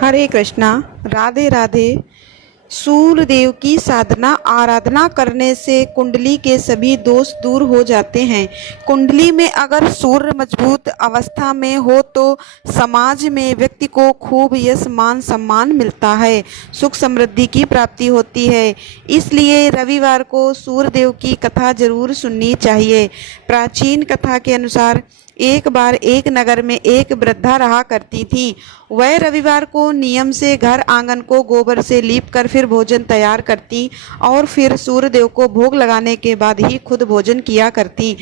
हरे कृष्णा। राधे राधे। सूर्यदेव की साधना आराधना करने से कुंडली के सभी दोष दूर हो जाते हैं। कुंडली में अगर सूर्य मजबूत अवस्था में हो तो समाज में व्यक्ति को खूब यश मान सम्मान मिलता है, सुख समृद्धि की प्राप्ति होती है। इसलिए रविवार को सूर्यदेव की कथा जरूर सुननी चाहिए। प्राचीन कथा के अनुसार एक बार एक नगर में एक वृद्धा रहा करती थी। वह रविवार को नियम से घर आंगन को गोबर से लीप कर फिर भोजन तैयार करती और फिर सूर्यदेव को भोग लगाने के बाद ही खुद भोजन किया करती।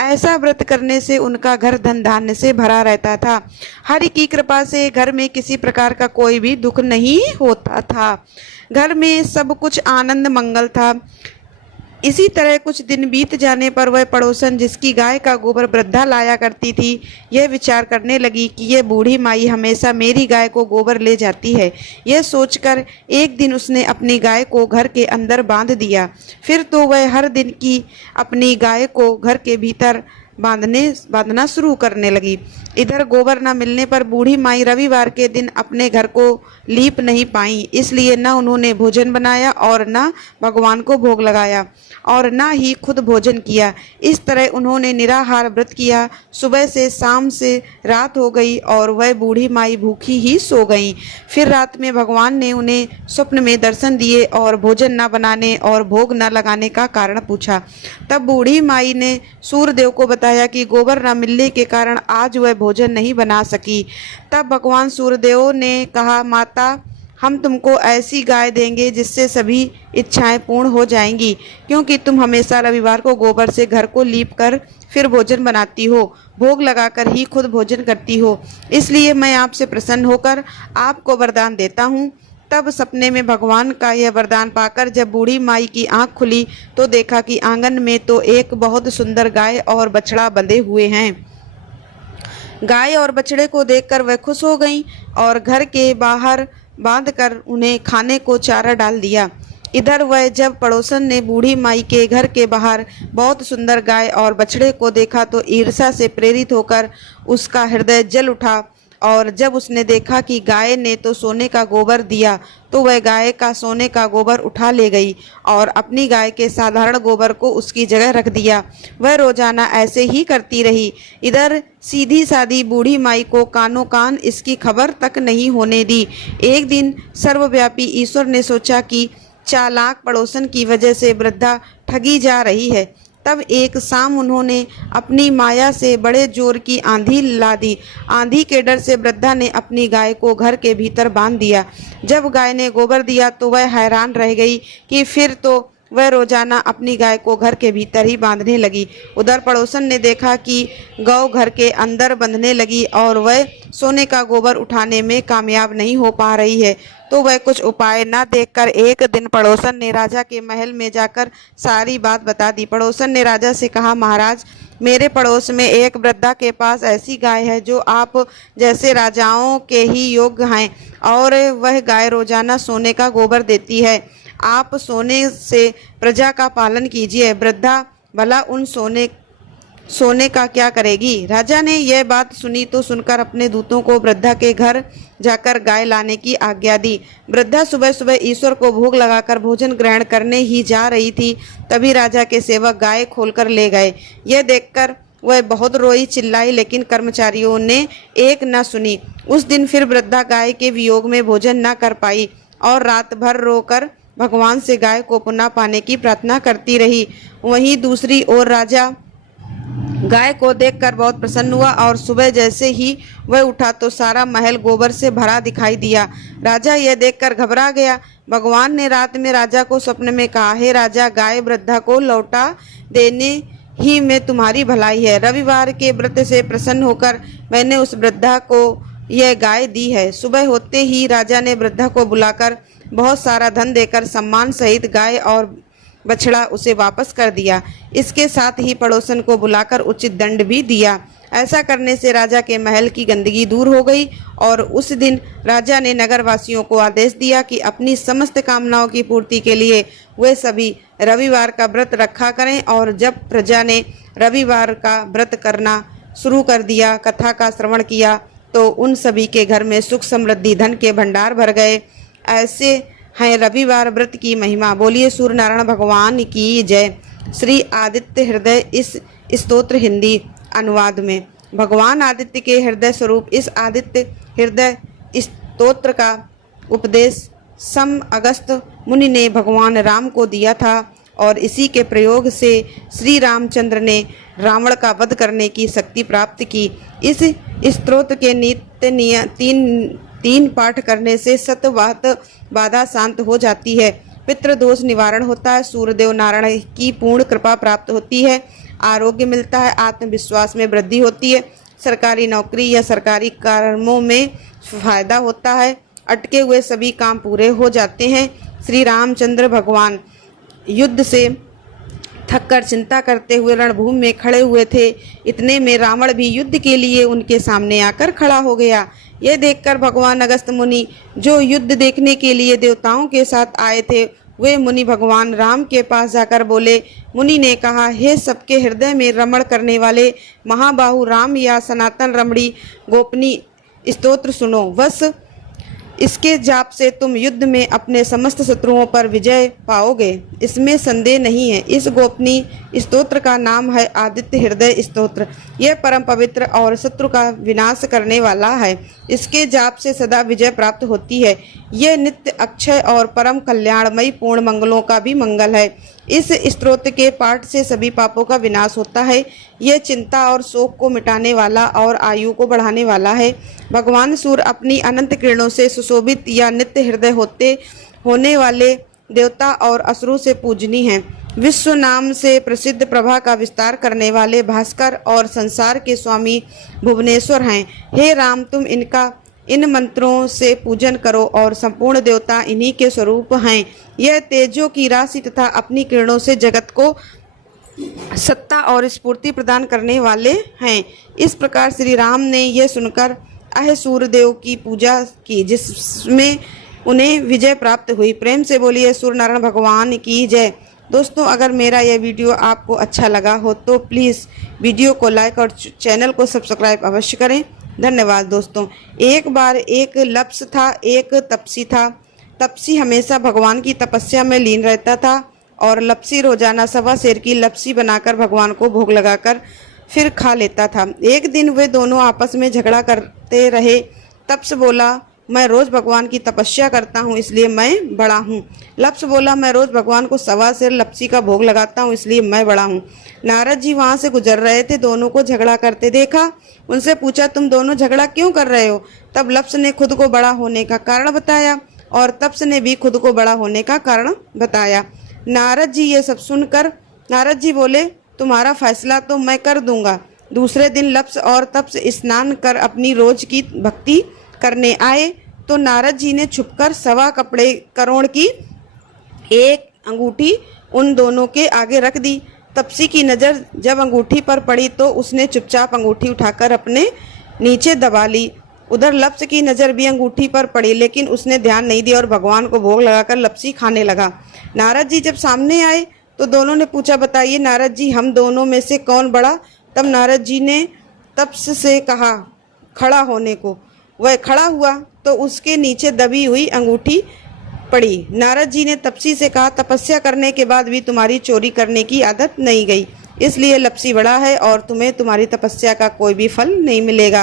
ऐसा व्रत करने से उनका घर धन धान्य से भरा रहता था। हरि की कृपा से घर में किसी प्रकार का कोई भी दुख नहीं होता था। घर में सब कुछ आनंद मंगल था। इसी तरह कुछ दिन बीत जाने पर वह पड़ोसन जिसकी गाय का गोबर वृद्धा लाया करती थी, यह विचार करने लगी कि यह बूढ़ी माई हमेशा मेरी गाय को गोबर ले जाती है। यह सोचकर एक दिन उसने अपनी गाय को घर के अंदर बांध दिया। फिर तो वह हर दिन की अपनी गाय को घर के भीतर बांधना शुरू करने लगी। इधर गोबर न मिलने पर बूढ़ी माई रविवार के दिन अपने घर को लीप नहीं पाई, इसलिए न उन्होंने भोजन बनाया और न भगवान को भोग लगाया और न ही खुद भोजन किया। इस तरह उन्होंने निराहार व्रत किया। सुबह से शाम से रात हो गई और वह बूढ़ी माई भूखी ही सो गई। फिर रात में भगवान ने उन्हें स्वप्न में दर्शन दिए और भोजन न बनाने और भोग न लगाने का कारण पूछा। तब बूढ़ी माई ने सूर्यदेव को बताया कि गोबर न मिलने के कारण आज वह भोजन नहीं बना सकी। तब भगवान सूर्यदेव ने कहा, माता, हम तुमको ऐसी गाय देंगे जिससे सभी इच्छाएं पूर्ण हो जाएंगी, क्योंकि तुम हमेशा रविवार को गोबर से घर को लीप कर फिर भोजन बनाती हो, भोग लगाकर ही खुद भोजन करती हो। इसलिए मैं आपसे प्रसन्न होकर आपको वरदान देता हूँ। तब सपने में भगवान का यह वरदान पाकर जब बूढ़ी माई की आंख खुली तो देखा कि आंगन में तो एक बहुत सुंदर गाय और बछड़ा बंधे हुए हैं। गाय और बछड़े को देखकर वह खुश हो गई और घर के बाहर बांधकर उन्हें खाने को चारा डाल दिया। इधर वह जब पड़ोसन ने बूढ़ी माई के घर के बाहर बहुत सुंदर गाय और बछड़े को देखा तो ईर्ष्या से प्रेरित होकर उसका हृदय जल उठा और जब उसने देखा कि गाय ने तो सोने का गोबर दिया तो वह गाय का सोने का गोबर उठा ले गई और अपनी गाय के साधारण गोबर को उसकी जगह रख दिया। वह रोजाना ऐसे ही करती रही। इधर सीधी सादी बूढ़ी माई को कानों कान इसकी खबर तक नहीं होने दी। एक दिन सर्वव्यापी ईश्वर ने सोचा कि चालाक पड़ोसन की वजह से वृद्धा ठगी जा रही है। तब एक शाम उन्होंने अपनी माया से बड़े जोर की आंधी ला दी। आंधी के डर से वृद्धा ने अपनी गाय को घर के भीतर बांध दिया। जब गाय ने गोबर दिया तो वह हैरान रह गई कि फिर तो वह रोजाना अपनी गाय को घर के भीतर ही बांधने लगी। उधर पड़ोसन ने देखा कि गौ घर के अंदर बंधने लगी और वह सोने का गोबर उठाने में कामयाब नहीं हो पा रही है, तो वह कुछ उपाय न देखकर एक दिन पड़ोसन ने राजा के महल में जाकर सारी बात बता दी। पड़ोसन ने राजा से कहा, महाराज, मेरे पड़ोस में एक वृद्धा के पास ऐसी गाय है जो आप जैसे राजाओं के ही योग्य हैं और वह गाय रोजाना सोने का गोबर देती है। आप सोने से प्रजा का पालन कीजिए। वृद्धा भला उन सोने का क्या करेगी। राजा ने यह बात सुनी तो सुनकर अपने दूतों को वृद्धा के घर जाकर गाय लाने की आज्ञा दी। वृद्धा सुबह सुबह ईश्वर को भोग लगाकर भोजन ग्रहण करने ही जा रही थी, तभी राजा के सेवक गाय खोलकर ले गए। यह देखकर वह बहुत रोई चिल्लाई, लेकिन कर्मचारियों ने एक न सुनी। उस दिन फिर वृद्धा गाय के वियोग में भोजन न कर पाई और रात भर रोकर भगवान से गाय को पुनः पाने की प्रार्थना करती रही। वहीं दूसरी ओर राजा गाय को देखकर बहुत प्रसन्न हुआ और सुबह जैसे ही वह उठा तो सारा महल गोबर से भरा दिखाई दिया। राजा यह देखकर घबरा गया। भगवान ने रात में राजा को स्वप्न में कहा, हे राजा, गाय वृद्धा को लौटा देने ही में तुम्हारी भलाई है। रविवार के व्रत से प्रसन्न होकर मैंने उस वृद्धा को यह गाय दी है। सुबह होते ही राजा ने वृद्धा को बुलाकर बहुत सारा धन देकर सम्मान सहित गाय और बछड़ा उसे वापस कर दिया। इसके साथ ही पड़ोसन को बुलाकर उचित दंड भी दिया। ऐसा करने से राजा के महल की गंदगी दूर हो गई और उस दिन राजा ने नगरवासियों को आदेश दिया कि अपनी समस्त कामनाओं की पूर्ति के लिए वे सभी रविवार का व्रत रखा करें। और जब प्रजा ने रविवार का व्रत करना शुरू कर दिया, कथा का श्रवण किया, तो उन सभी के घर में सुख समृद्धि धन के भंडार भर गए। ऐसे हैं रविवार व्रत की महिमा। बोलिए सूर्य नारायण भगवान की जय। श्री आदित्य हृदय इस स्तोत्र हिंदी अनुवाद में। भगवान आदित्य के हृदय स्वरूप इस आदित्य हृदय स्तोत्र का उपदेश सम अगस्त मुनि ने भगवान राम को दिया था और इसी के प्रयोग से श्री रामचंद्र ने रावण का वध करने की शक्ति प्राप्त की। इस स्तोत्र के नित्य तीन पाठ करने से सतवात बाधा शांत हो जाती है, पितृदोष निवारण होता है, सूर्यदेव नारायण की पूर्ण कृपा प्राप्त होती है, आरोग्य मिलता है, आत्मविश्वास में वृद्धि होती है, सरकारी नौकरी या सरकारी कर्मों में फायदा होता है, अटके हुए सभी काम पूरे हो जाते हैं। श्री रामचंद्र भगवान युद्ध से थककर चिंता करते हुए रणभूमि में खड़े हुए थे। इतने में रावण भी युद्ध के लिए उनके सामने आकर खड़ा हो गया। यह देखकर भगवान अगस्त मुनि, जो युद्ध देखने के लिए देवताओं के साथ आए थे, वे मुनि भगवान राम के पास जाकर बोले। मुनि ने कहा, हे सबके हृदय में रमण करने वाले महाबाहु राम, या सनातन रमणी गोपनीय स्तोत्र सुनो। बस इसके जाप से तुम युद्ध में अपने समस्त शत्रुओं पर विजय पाओगे, इसमें संदेह नहीं है। इस गोपनीय स्तोत्र का नाम है आदित्य हृदय स्तोत्र। यह परम पवित्र और शत्रु का विनाश करने वाला है। इसके जाप से सदा विजय प्राप्त होती है। यह नित्य अक्षय और परम कल्याणमयी पूर्ण मंगलों का भी मंगल है। इस स्तोत्र के पाठ से सभी पापों का विनाश होता है। यह चिंता और शोक को मिटाने वाला और आयु को बढ़ाने वाला है। भगवान सूर्य अपनी अनंत किरणों से सुशोभित या नित्य हृदय होने वाले देवता और असुरों से पूजनीय हैं। विश्व नाम से प्रसिद्ध प्रभा का विस्तार करने वाले भास्कर और संसार के स्वामी भुवनेश्वर हैं। हे राम, तुम इन मंत्रों से पूजन करो और संपूर्ण देवता इन्हीं के स्वरूप हैं। यह तेजों की राशि तथा अपनी किरणों से जगत को सत्ता और स्फूर्ति प्रदान करने वाले हैं। इस प्रकार श्री राम ने यह सुनकर सूर्यदेव की पूजा की, जिसमें उन्हें विजय प्राप्त हुई। प्रेम से बोलिए सूर्य नारायण भगवान की जय। दोस्तों, अगर मेरा यह वीडियो आपको अच्छा लगा हो तो प्लीज़ वीडियो को लाइक और चैनल को सब्सक्राइब अवश्य करें। धन्यवाद दोस्तों। एक बार एक लप्स था, एक तपसी था। तपसी हमेशा भगवान की तपस्या में लीन रहता था और लप्सी रोजाना 1.25 सेर की लप्सी बनाकर भगवान को भोग लगाकर फिर खा लेता था। एक दिन वे दोनों आपस में झगड़ा करते रहे। तप्स बोला, मैं रोज भगवान की तपस्या करता हूँ इसलिए मैं बड़ा हूँ। लप्स बोला, मैं रोज भगवान को 1.25 सेर लप्सी का भोग लगाता हूँ इसलिए मैं बड़ा हूँ। नारद जी वहाँ से गुजर रहे थे, दोनों को झगड़ा करते देखा। उनसे पूछा, तुम दोनों झगड़ा क्यों कर रहे हो? तब लप्स ने खुद को बड़ा होने का कारण बताया और तप्स ने भी खुद को बड़ा होने का कारण बताया। नारद जी ये सब सुनकर नारद जी बोले, तुम्हारा फैसला तो मैं कर दूंगा। दूसरे दिन लप्स और तप्स स्नान कर अपनी रोज की भक्ति करने आए तो नारद जी ने छुपकर 1.25 करोड़ की एक अंगूठी उन दोनों के आगे रख दी। तपसी की नज़र जब अंगूठी पर पड़ी तो उसने चुपचाप अंगूठी उठाकर अपने नीचे दबा ली। उधर लप्स की नज़र भी अंगूठी पर पड़ी, लेकिन उसने ध्यान नहीं दिया और भगवान को भोग लगाकर लप्सी खाने लगा। नारद जी जब सामने आए तो दोनों ने पूछा, बताइए नारद जी, हम दोनों में से कौन बड़ा? तब नारद जी ने तप्स से कहा खड़ा होने को। वह खड़ा हुआ तो उसके नीचे दबी हुई अंगूठी पड़ी। नारद जी ने तपसी से कहा, तपस्या करने के बाद भी तुम्हारी चोरी करने की आदत नहीं गई, इसलिए लप्सी बड़ा है और तुम्हें तुम्हारी तपस्या का कोई भी फल नहीं मिलेगा।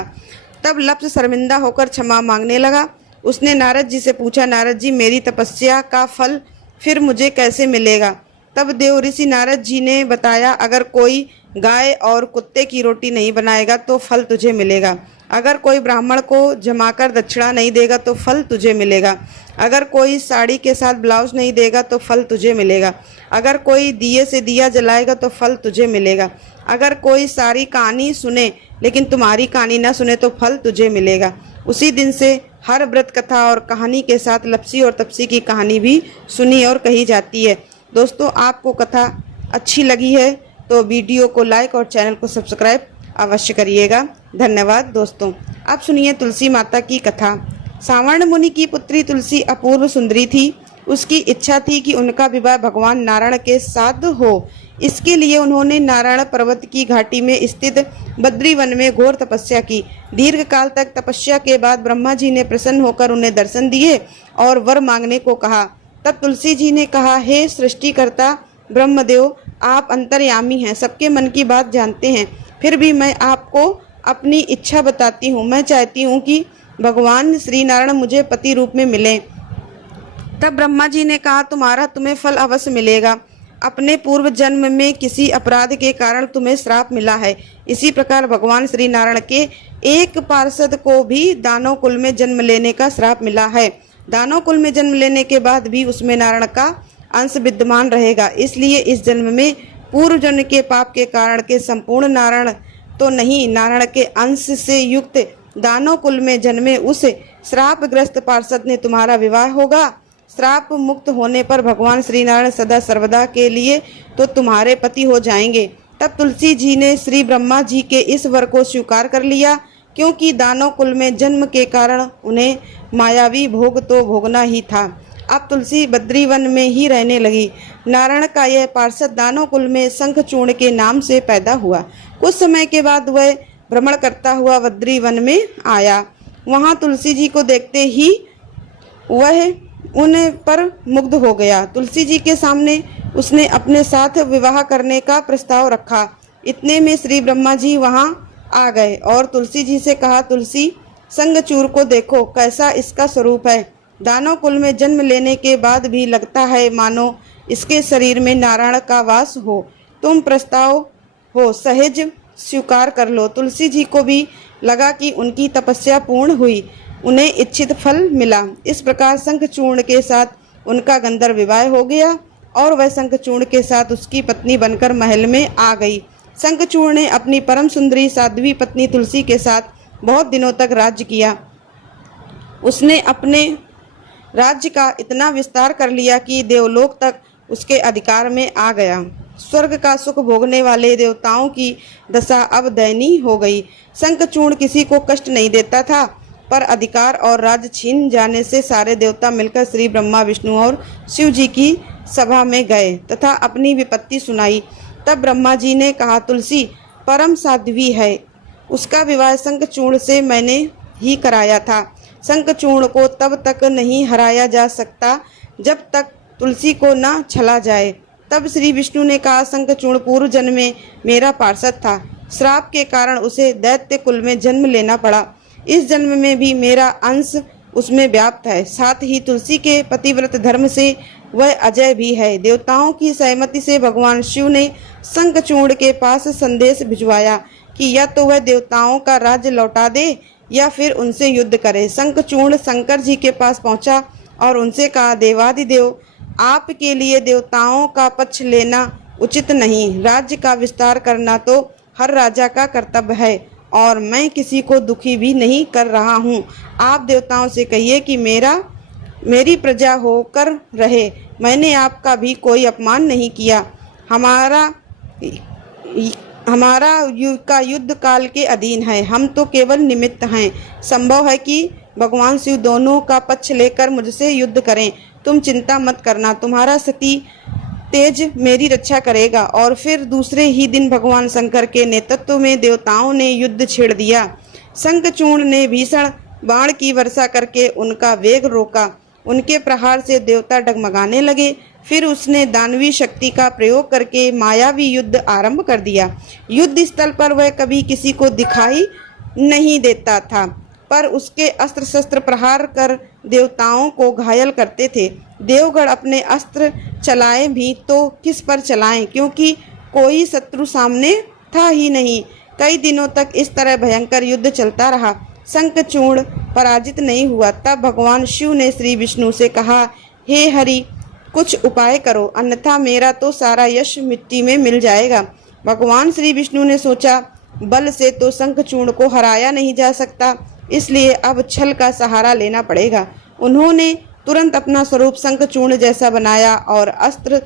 तब लप्स शर्मिंदा होकर क्षमा मांगने लगा। उसने नारद जी से पूछा, नारद जी, मेरी तपस्या का फल फिर मुझे कैसे मिलेगा? तब देव ऋषि नारद जी ने बताया, अगर कोई गाय और कुत्ते की रोटी नहीं बनाएगा तो फल तुझे मिलेगा। अगर कोई ब्राह्मण को जमाकर दक्षिणा नहीं देगा तो फल तुझे मिलेगा। अगर कोई साड़ी के साथ ब्लाउज नहीं देगा तो फल तुझे मिलेगा। अगर कोई दिए से दिया जलाएगा तो फल तुझे मिलेगा। अगर कोई सारी कहानी सुने लेकिन तुम्हारी कहानी ना सुने तो फल तुझे मिलेगा। उसी दिन से हर व्रत कथा और कहानी के साथ लप्सी और तपसी की कहानी भी सुनी और कही जाती है। दोस्तों, आपको कथा अच्छी लगी है तो वीडियो को लाइक और चैनल को सब्सक्राइब अवश्य करिएगा। धन्यवाद दोस्तों। आप सुनिए तुलसी माता की कथा। सावर्ण मुनि की पुत्री तुलसी अपूर्व सुंदरी थी। उसकी इच्छा थी कि उनका विवाह भगवान नारायण के साथ हो। इसके लिए उन्होंने नारायण पर्वत की घाटी में स्थित बद्री वन में घोर तपस्या की। दीर्घ काल तक तपस्या के बाद ब्रह्मा जी ने प्रसन्न होकर उन्हें दर्शन दिए और वर मांगने को कहा। तब तुलसी जी ने कहा, हे सृष्टिकर्ता ब्रह्मदेव, आप अंतर्यामी हैं, सबके मन की बात जानते हैं। फिर भी मैं आपको अपनी इच्छा बताती हूँ। मैं चाहती हूँ कि भगवान श्री नारायण मुझे पति रूप में मिलें। तब ब्रह्मा जी ने कहा, तुम्हें फल अवश्य मिलेगा। अपने पूर्व जन्म में किसी अपराध के कारण तुम्हें श्राप मिला है। इसी प्रकार भगवान श्री नारायण के एक पार्षद को भी दानव कुल में जन्म लेने का श्राप मिला है। दानव कुल में जन्म लेने के बाद भी उसमें नारायण का अंश विद्यमान रहेगा। इसलिए इस जन्म में पूर्व जन्म के पाप के कारण के संपूर्ण नारायण तो नहीं, नारायण के अंश से युक्त दानव कुल में जन्मे उस श्रापग्रस्त पार्षद ने तुम्हारा विवाह होगा। श्राप मुक्त होने पर भगवान श्री नारायण सदा सर्वदा के लिए तो तुम्हारे पति हो जाएंगे। तब तुलसी जी ने श्री ब्रह्मा जी के इस वर को स्वीकार कर लिया, क्योंकि दानव कुल में जन्म के कारण उन्हें मायावी भोग तो भोगना ही था। अब तुलसी बद्री वन में ही रहने लगी। नारायण का यह पार्षद दानव कुल में शंखचूर्ण के नाम से पैदा हुआ। कुछ समय के बाद वह भ्रमण करता हुआ बद्री वन में आया। वहां तुलसी जी को देखते ही वह उन पर मुग्ध हो गया। तुलसी जी के सामने उसने अपने साथ विवाह करने का प्रस्ताव रखा। इतने में श्री ब्रह्मा जी वहां आ गए और तुलसी जी से कहा, तुलसी, शंखचूर्ण को देखो, कैसा इसका स्वरूप है। दानव कुल में जन्म लेने के बाद भी लगता है मानो इसके शरीर में नारायण का वास हो। तुम प्रस्ताव हो सहज स्वीकार कर लो। तुलसी जी को भी लगा कि उनकी तपस्या पूर्ण हुई, उन्हें इच्छित फल मिला। इस प्रकार शंखचूर्ण के साथ उनका गंधर्व विवाह हो गया और वह शंखचूर्ण के साथ उसकी पत्नी बनकर महल में आ गई। शंखचूर्ण ने अपनी परम सुंदरी साध्वी पत्नी तुलसी के साथ बहुत दिनों तक राज्य किया। उसने अपने राज्य का इतना विस्तार कर लिया कि देवलोक तक उसके अधिकार में आ गया। स्वर्ग का सुख भोगने वाले देवताओं की दशा अब दयनीय हो गई। शंखचूर्ण किसी को कष्ट नहीं देता था, पर अधिकार और राज्य छीन जाने से सारे देवता मिलकर श्री ब्रह्मा, विष्णु और शिव जी की सभा में गए तथा अपनी विपत्ति सुनाई। तब ब्रह्मा जी ने कहा, तुलसी परम साध्वी है, उसका विवाह शंखचूर्ण से मैंने ही कराया था। शंखचूर्ण को तब तक नहीं हराया जा सकता जब तक तुलसी को न छला जाए। तब श्री विष्णु ने कहा, शंखचूर्ण पूर्व जन्म में मेरा पार्षद था। श्राप के कारण उसे दैत्य कुल में जन्म लेना पड़ा। इस जन्म में भी मेरा अंश उसमें व्याप्त है। साथ ही तुलसी के पतिव्रत धर्म से वह अजय भी है। देवताओं की सहमति से भगवान शिव ने शंखचूर्ण के पास संदेश भिजवाया कि या तो वह देवताओं का राज्य लौटा दे या फिर उनसे युद्ध करे। शंखचूर्ण शंकर जी के पास पहुंचा और उनसे कहा, देवादिदेव, आपके लिए देवताओं का पक्ष लेना उचित नहीं। राज्य का विस्तार करना तो हर राजा का कर्तव्य है और मैं किसी को दुखी भी नहीं कर रहा हूँ। आप देवताओं से कहिए कि मेरी प्रजा होकर रहे। मैंने आपका भी कोई अपमान नहीं किया। हमारा युद्ध काल के अधीन है। हम तो केवल निमित्त हैं। संभव है कि भगवान शिव दोनों का पक्ष लेकर मुझसे युद्ध करें। तुम चिंता मत करना, तुम्हारा सती तेज मेरी रक्षा करेगा। और फिर दूसरे ही दिन भगवान शंकर के नेतृत्व में देवताओं ने युद्ध छेड़ दिया। शंखचूर्ण ने भीषण बाण की वर्षा करके उनका वेग रोका। उनके प्रहार से देवता डगमगाने लगे। फिर उसने दानवी शक्ति का प्रयोग करके मायावी युद्ध आरंभ कर दिया। युद्ध स्थल पर वह कभी किसी को दिखाई नहीं देता था, पर उसके अस्त्र शस्त्र प्रहार कर देवताओं को घायल करते थे। देवगण अपने अस्त्र चलाए भी तो किस पर चलाएं, क्योंकि कोई शत्रु सामने था ही नहीं। कई दिनों तक इस तरह भयंकर युद्ध चलता रहा। शंखचूर्ण पराजित नहीं हुआ। तब भगवान शिव ने श्री विष्णु से कहा, हे हरि, कुछ उपाय करो, अन्यथा मेरा तो सारा यश मिट्टी में मिल जाएगा। भगवान श्री विष्णु ने सोचा, बल से तो शंखचूर्ण को हराया नहीं जा सकता, इसलिए अब छल का सहारा लेना पड़ेगा। उन्होंने तुरंत अपना स्वरूप शंखचूर्ण जैसा बनाया और अस्त्र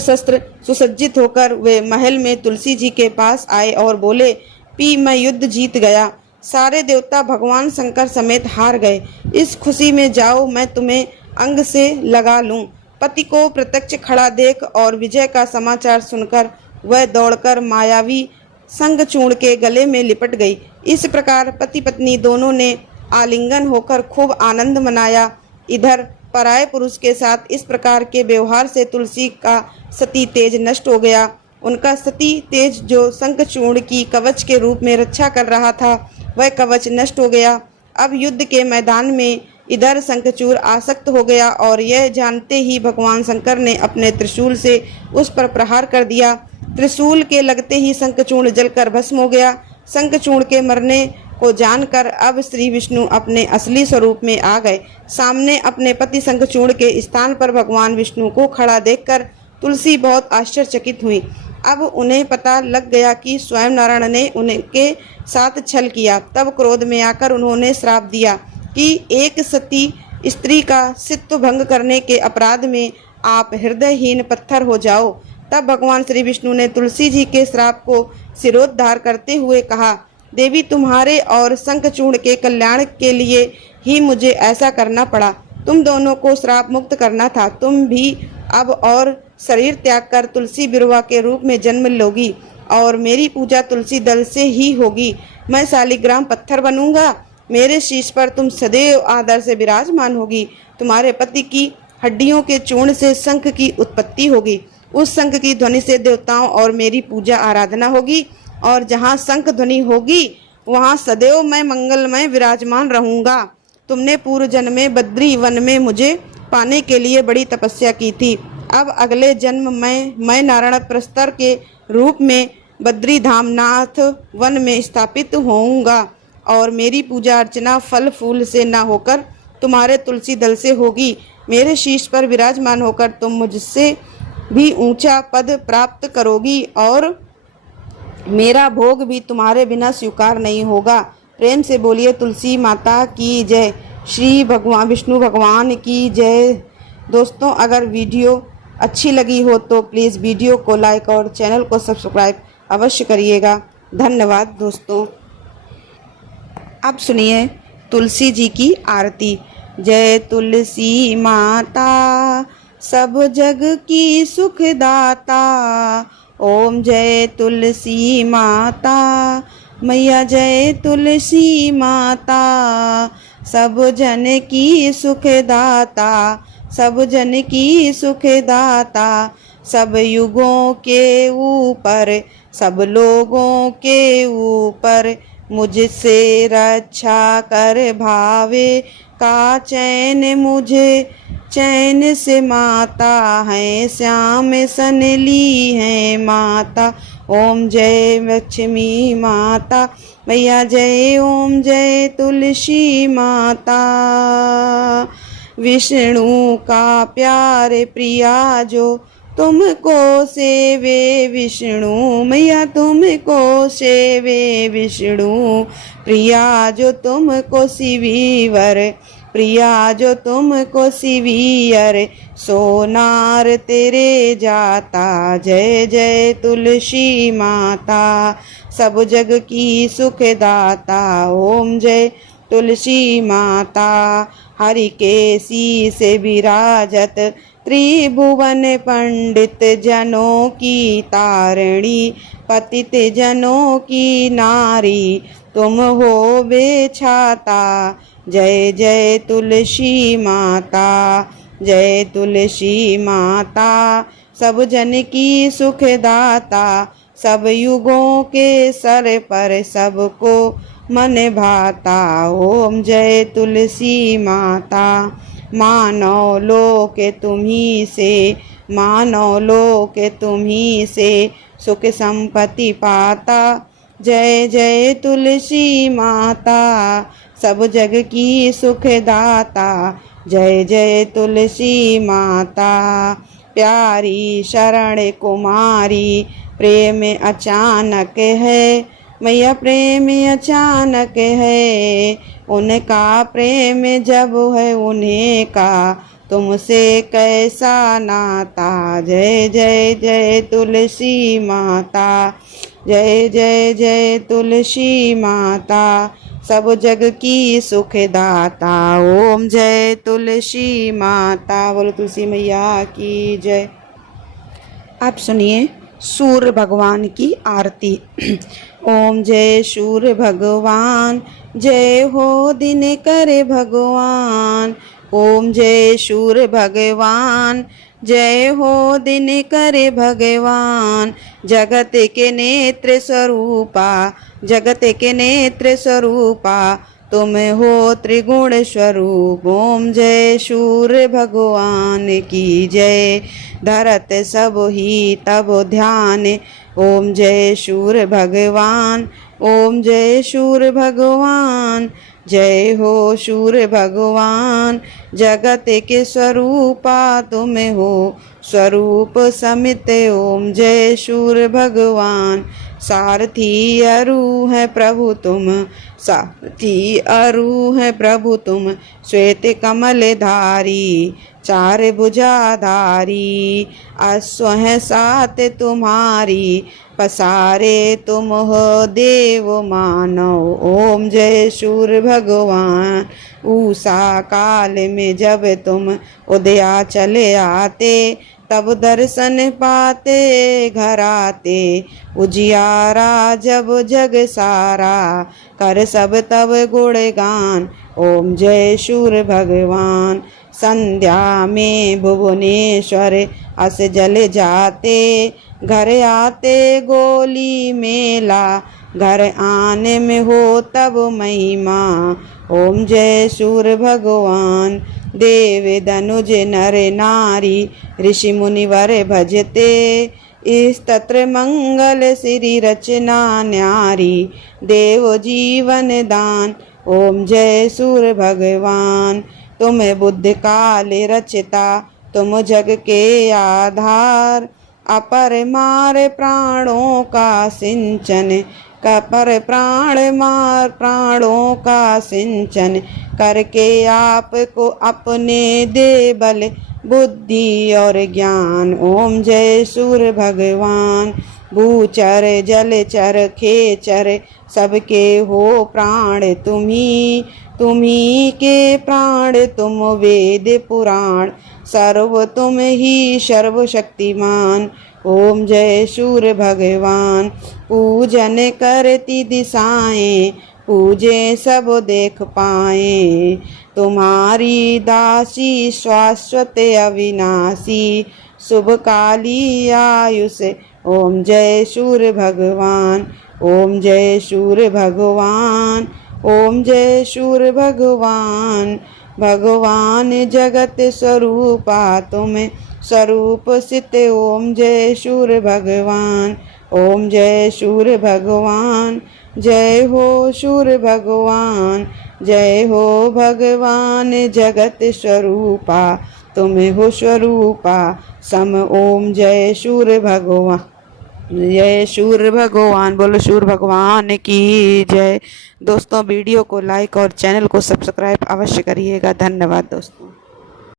शस्त्र सुसज्जित होकर वे महल में तुलसी जी के पास आए और बोले, पी, मैं युद्ध जीत गया। सारे देवता भगवान शंकर समेत हार गए। इस खुशी में जाओ, मैं तुम्हें अंग से लगा लूं। पति को प्रत्यक्ष खड़ा देख और विजय का समाचार सुनकर वह दौड़कर मायावी शंखचूड़ के गले में लिपट गई। इस प्रकार पति पत्नी दोनों ने आलिंगन होकर खूब आनंद मनाया। इधर पराये पुरुष के साथ इस प्रकार के व्यवहार से तुलसी का सती तेज नष्ट हो गया। उनका सती तेज जो शंखचूड़ की कवच के रूप में रक्षा कर रहा था, वह कवच नष्ट हो गया। अब युद्ध के मैदान में इधर शंखचूड़ आसक्त हो गया और यह जानते ही भगवान शंकर ने अपने त्रिशूल से उस पर प्रहार कर दिया। त्रिशूल के लगते ही शंखचूड़ जलकर भस्म हो गया। शंखचूड़ के मरने को जानकर अब श्री विष्णु अपने असली स्वरूप में आ गए। सामने अपने पति शंखचूड़ के स्थान पर भगवान विष्णु को खड़ा देखकर तुलसी बहुत आश्चर्यचकित हुई। अब उन्हें पता लग गया कि स्वयं नारायण ने उनके साथ छल किया। तब क्रोध में आकर उन्होंने श्राप दिया कि एक सती स्त्री का सित्व भंग करने के अपराध में आप हृदयहीन पत्थर हो जाओ। तब भगवान श्री विष्णु ने तुलसी जी के श्राप को सिरोद्धार करते हुए कहा, देवी तुम्हारे और शंखचूड़ के कल्याण के लिए ही मुझे ऐसा करना पड़ा। तुम दोनों को श्राप मुक्त करना था। तुम भी अब और शरीर त्याग कर तुलसी बिरुवा के रूप में जन्म लोगी और मेरी पूजा तुलसी दल से ही होगी। मैं शालिग्राम पत्थर बनूंगा। मेरे शीश पर तुम सदैव आदर से विराजमान होगी। तुम्हारे पति की हड्डियों के चूर्ण से शंख की उत्पत्ति होगी। उस शंख की ध्वनि से देवताओं और मेरी पूजा आराधना होगी और जहाँ शंख ध्वनि होगी वहाँ सदैव मैं मंगलमय विराजमान रहूंगा। तुमने पूर्व जन्म में बद्री वन में मुझे पाने के लिए बड़ी तपस्या की थी। अब अगले जन्म में मैं नारायण प्रस्तर के रूप में बद्री धामनाथ वन में स्थापित होऊंगा और मेरी पूजा अर्चना फल फूल से न होकर तुम्हारे तुलसी दल से होगी। मेरे शीश पर विराजमान होकर तुम मुझसे भी ऊंचा पद प्राप्त करोगी और मेरा भोग भी तुम्हारे बिना स्वीकार नहीं होगा। प्रेम से बोलिए तुलसी माता की जय। श्री भगवान विष्णु भगवान की जय। दोस्तों, अगर वीडियो अच्छी लगी हो तो प्लीज़ वीडियो को लाइक और चैनल को सब्सक्राइब अवश्य करिएगा। धन्यवाद दोस्तों। अब सुनिए तुलसी जी की आरती। जय तुलसी माता सब जग की सुखदाता। ओम जय तुलसी माता मैया जय तुलसी माता। सब जन की सुखदाता सब जन की सुखदाता। सब युगों के ऊपर सब लोगों के ऊपर मुझसे रक्षा कर भावे का चैन मुझे। चैन से माता है श्याम सन ली है माता। ओम जय लक्ष्मी माता मैया जय। ओम जय तुलसी माता। विष्णु का प्यारे प्रिया जो तुमको सेवे विष्णु मैया तुमको सेवे विष्णु। प्रिया जो तुमको शिवीवर प्रिया जो तुमको शिवीर सोनार तेरे जाता। जय जय तुलसी माता सब जग की सुखदाता। ओम जय तुलसी माता। हरि के शीस विराजत त्रिभुवन पंडित जनों की तारिणी। पतित जनों की नारी तुम हो बेछाता। जय जय तुलसी माता जय तुलसी माता। सब जन की सुखदाता। सब युगों के सर पर सबको मन भाता। ओम जय तुलसी माता। मानव लोक तुम्ही से मानव लोक तुम्ही से सुख संपत्ति पाता। जय जय तुलसी माता सब जग की सुखदाता। जय जय तुलसी माता। प्यारी शरण कुमारी प्रेम अचानक है मैया प्रेम अचानक है। उनका प्रेम जब है उन्हें का तुमसे कैसा नाता। जय जय जय तुलसी माता जय जय जय तुलसी माता। सब जग की सुखदाता। ओम ओम जय तुलसी माता, बोलो तुलसी मैया की जय। आप सुनिए सूर्य भगवान की आरती। ओम जय सूर्य भगवान, जय हो दिनकर भगवान। ओम जय सूर्य भगवान, जय हो दिनकर भगवान। जगत के नेत्र स्वरूपा, जगत के नेत्र स्वरूपा, तुम हो त्रिगुण स्वरूप। ओम जय सूर्य भगवान की जय। धरत सब ही तब ध्यान, ओम जय सूर्य भगवान। ओम जय सूर्य भगवान, जय हो सूर्य भगवान। जगत के स्वरूपा तुम हो, स्वरूप समित। ओम जय सूर्य भगवान। सारथी अरु है प्रभु तुम, सारथी अरु है प्रभु तुम। श्वेत कमल धारी, चार भुजाधारी। अश्व है सात तुम्हारी, पसारे तुम हो देव मानव। ओम जय सूर्य भगवान। उषा काल में जब तुम उदया चले आते, तब दर्शन पाते घर आते। उजियारा जब जग सारा, कर सब तब गुणगान। ओम जय सूर्य भगवान। संध्या में भुवनेश्वर अस जल जाते, घर आते गोली मेला। घर आने में हो तब महिमा, ओम जय सूर्य भगवान। देव धनुज नर नारी, ऋषि मुनिवर भजते। स्तोत्र मंगल श्री रचना न्यारी, देव जीवन दान। ओम जय सूर्य भगवान। तुम बुद्ध काल रचिता, तुम जग के आधार। अपर मार प्राणों का सिंचन, कपर प्राण मार प्राणों का सिंचन। करके आपको अपने दे बल, बुद्धि और ज्ञान। ओम जय सूर्य भगवान। भूचर जलचर खेचर, सबके हो प्राण तुम्ही। तुम्ही के प्राण तुम वेद पुराण, सर्व तुम ही सर्वशक्तिमान। ओम जय सूर्य भगवान। पूजन करती दिशाएं, पूजे सब देख पाए। तुम्हारी दासी शाश्वत अविनाशी, शुभ काली आयुष। ओम जय सूर्य भगवान। ओम जय सूर्य भगवान। ओम जय सूर्य भगवान। भगवान जगत स्वरूपा तुम, स्वरूप सित। ओम जय सूर्य भगवान। ओम जय सूर्य भगवान। जय हो सूर्य भगवान। जय हो भगवान जगत स्वरूपा, तुम हो स्वरूपा सम। ओम जय सूर्य भगवान। जय सूर्य भगवान, बोलो सूर्य भगवान की जय। दोस्तों वीडियो को लाइक और चैनल को सब्सक्राइब अवश्य करिएगा। धन्यवाद दोस्तों।